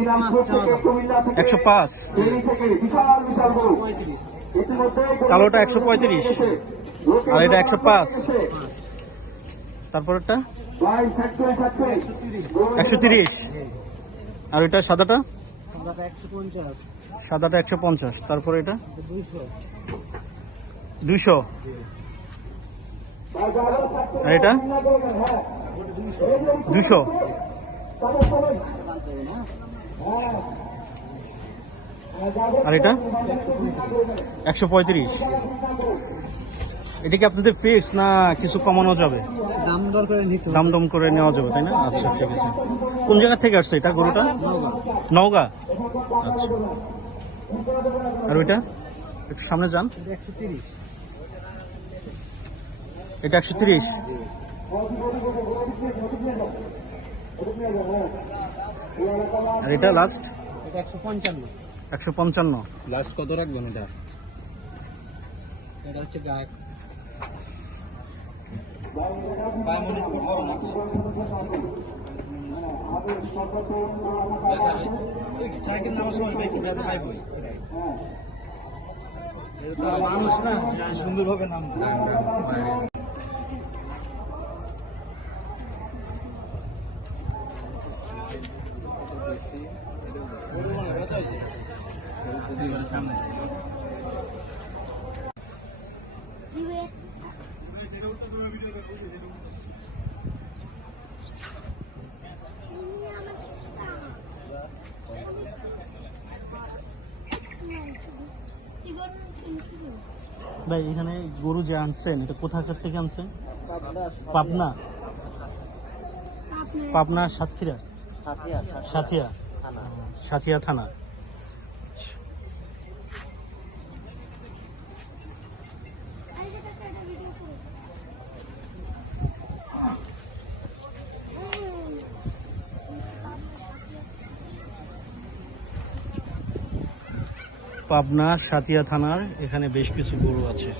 105। কালোটা 135 আর এটা 105। তারপরটা 130 আর এটা সাদাটা 150। তারপর এটা 200 আর এটা 200। আর এটা 135। এটা কি আপনাদের ফিক্স না কিছু কমানো যাবে? দাম দম করে নেওয়া যাবে, তাই না? আচ্ছা, ঠিক আছে। কোন জায়গা থেকে আসছে এটা গরুটা? নওগাঁ। আচ্ছা। আর ওইটা একটু সামনে যান। এটা 130। আর এটা লাস্ট 155। লাস্ট কত রাখবেন এটা? এটা হচ্ছে গায়ে মানুষ না সুন্দরভাবে নাম সামনে ভাই, এখানে গরু যে আনছেন এটা কোথাকার থেকে আনছেন? পাবনা। পাবনা সাতক্ষীরা, সাথিয়া থানা। পাবনা সাথিয়া থানার এখানে বেশ কিছু গরু আছে।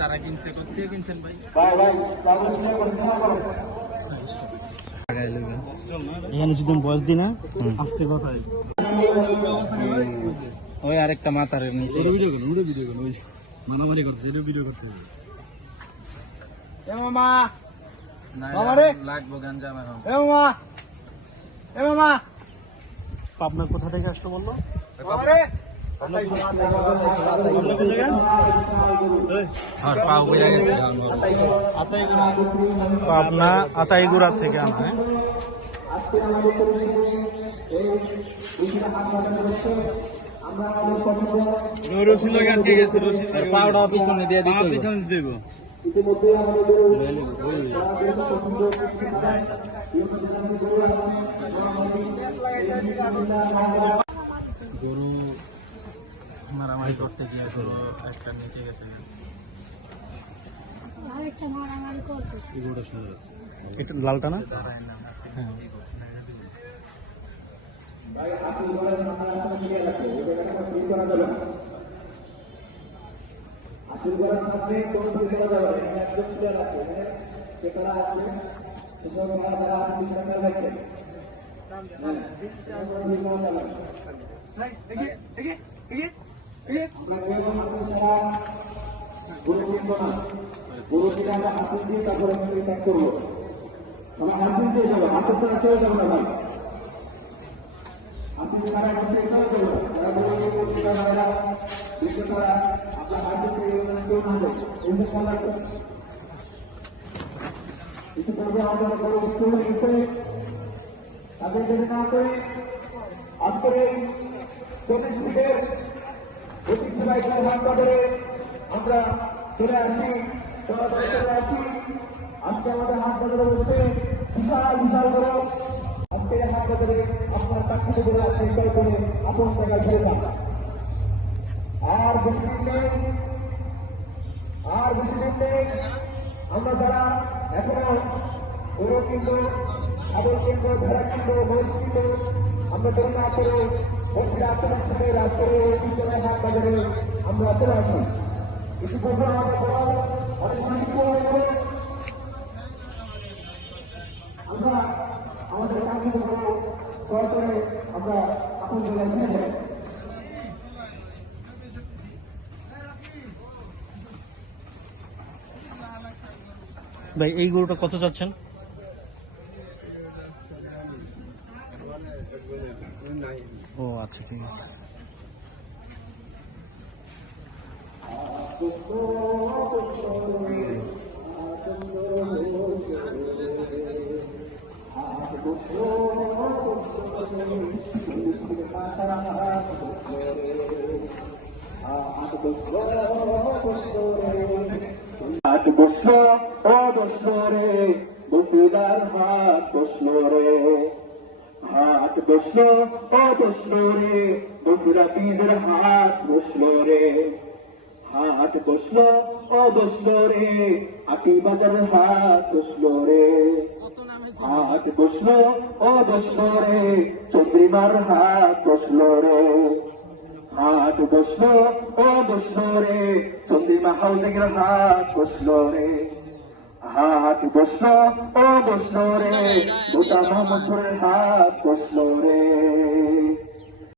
তারা কিনছে কোথায় কিনছেন ভাই? এখানে যদি বয়স দিই না আসতে কথায় ওই আরেকটা মাথার নিচে মারামারি করছে, এটা ভিডিও করতে হবে। লাগবো গাঞ্জাম এখন। পাবনা কোথা থেকে আসলো বললো? পাবনা আতাইগুড়া থেকে আনা। হ্যাঁ, পাউডার পিছনে দিয়ে দিতে দেব। গরু মারামারি করতে গিয়েছিল, একটা নিচে গেছে। এটা লালটা না? হ্যাঁ। তাদের যদি না করে আজকের এই 24 মিনিটের প্রতিক্রিয়ায় হামলা করে আমরা চলে আসি, আজকে আমাদের হাত বাজারে বসে বিশাল বিশাল করে আমরা যারা এখনো গরু কিনবো ছাগল কিনবো ভেড়া কিনবো মহিষ কিনবো আমরা যেন না করে বসে আচরণ থেকে রাত করে বিদ্যালয় হাট বাজারে আমরা চলে আসি কিছু কথা আমাদের বলার অনেক সাহিত্য বলে আমরা আমাদের কাজগুলো ক্রয় করে আমরা আপন জায়গায় নিয়ে যাই। ভাই এই গরুটা কত চাচ্ছেন? ও আচ্ছা, ঠিক আছে। হাত বসলো ও বসলো রে বসিদার হাত বসলো রে হাত বসলো ও বসলো রে বসিরা পীরের হাত বসলো রে হাত বসলো ও বসলো রে আটি বাজারের হাত বসলো রে হাত বসলো ও বসলো রে চন্দ্রিমার হাত বসলো রে হাত বসলো ও বসলো রে চন্দ্রিমা হাউজিংয়ের হাত বসলো রে হাত বসলো ও বসলো রে গোটা মোহাম্মদপুরের হাত বসলো রে